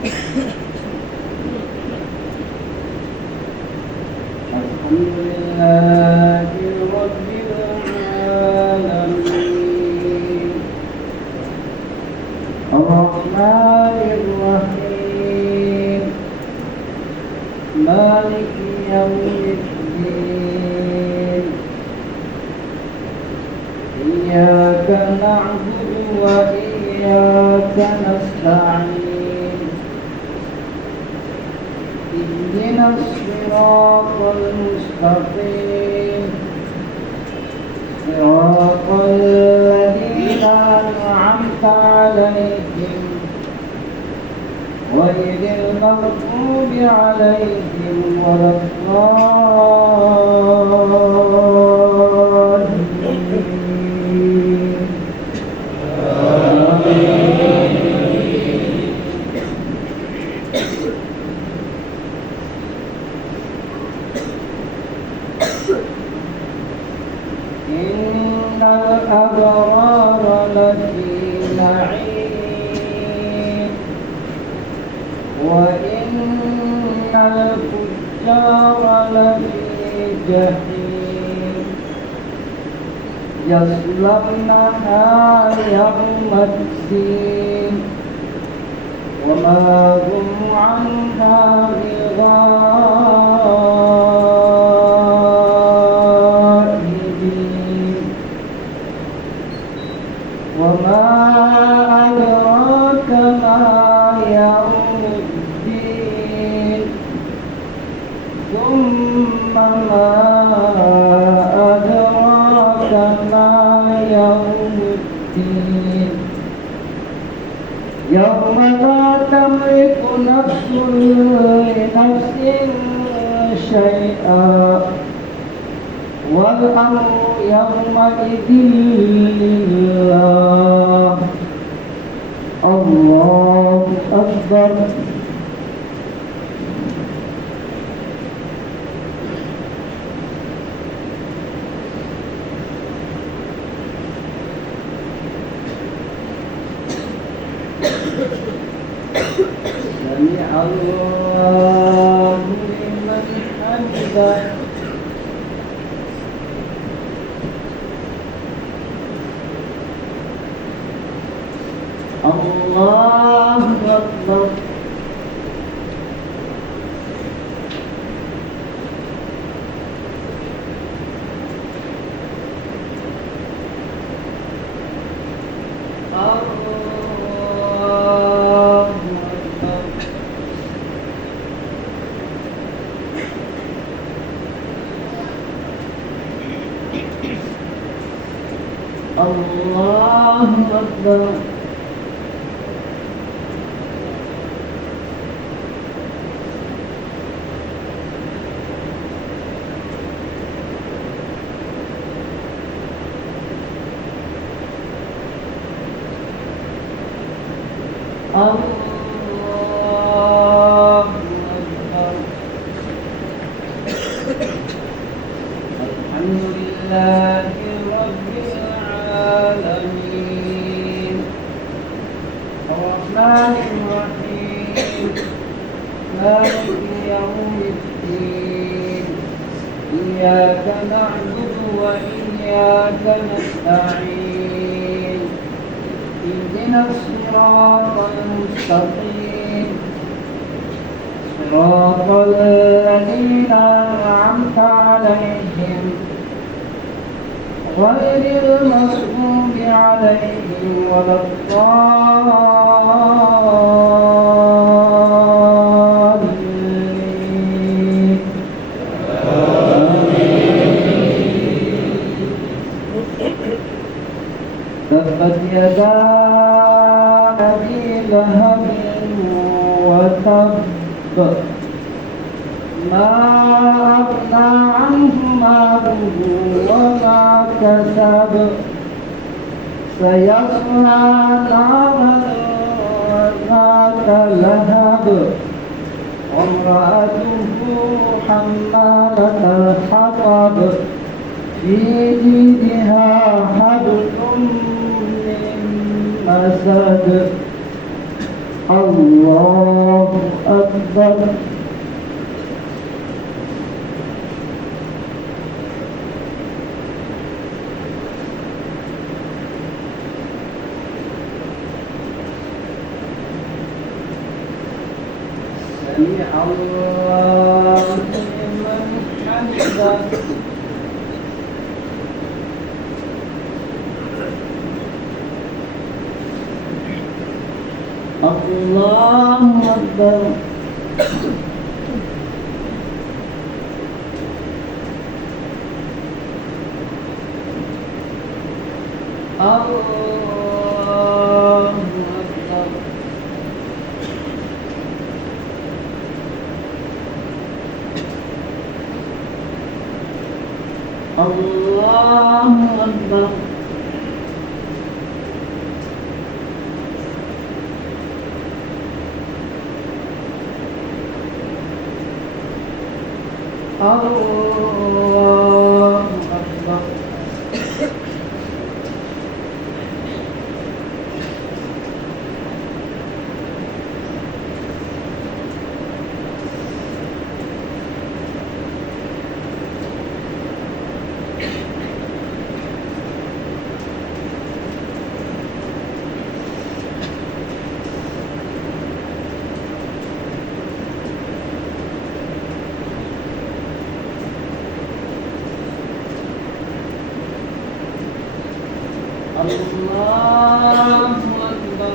الحمد لله رب العالمين الرحمن الرحيم مالك يوم الدين إياك نعبد وإياك نستعين اهدنا الصراط المستقيم صراط الذين أنعمت عليهم غير المغضوب عليهم ولا الضالين إن الأبرار لفي نعيم وإن الفجار لفي جحيم يصلونها يوم الدين وما هم عنها بغائبين وما أدراك ما يوم الدين ثم ما أدراك ما يوم الدين يوم لا تملك نفس لنفس شيئا والأمر يومئذ لله الله أكبر سمع الله لمن حمده الله أكبر الله أكبر الله أكبر الحمد لله رب العالمين الرحمن الرحيم مالك يوم الدين إياك نعبد وإياك نستعين اهدنا الصراط المستقيم صراط الذين أنعمت عليهم غير المغضوب عليهم ولا الضالين تبت يدا أبي لهب وتب ما أغنى عنه ماله وما كسب سيصلى نارا ذات لهب وامرأته حمالة الحطب في جيدها حبل من مسد الله أكبر سمع الله لمن حمده الله أكبر الله أكبر الله أكبر الله أكبر الله أكبر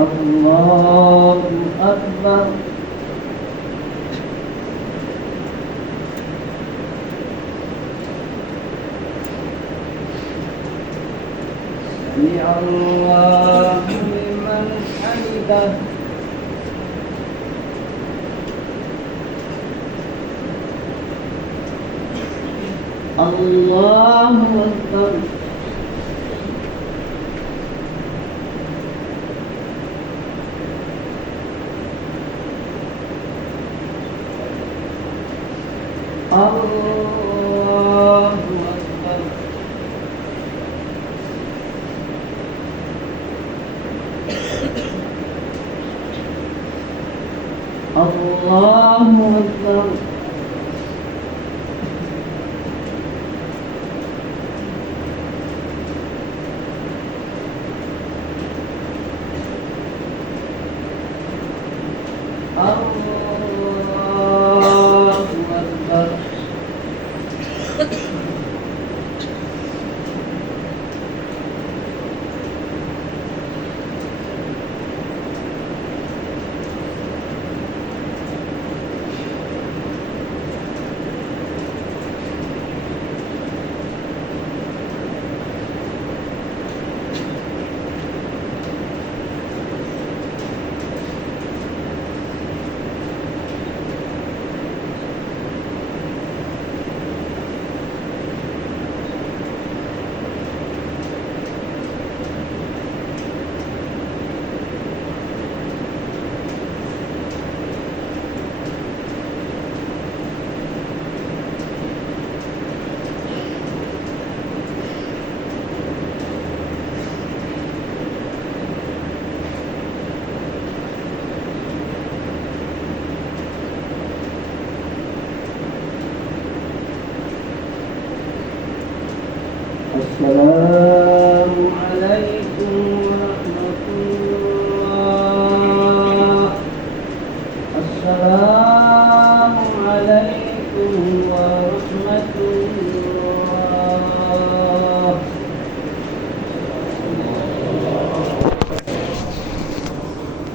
الله أكبر سمع الله لمن حمده الله أكبر الله أكبر الله أكبر الله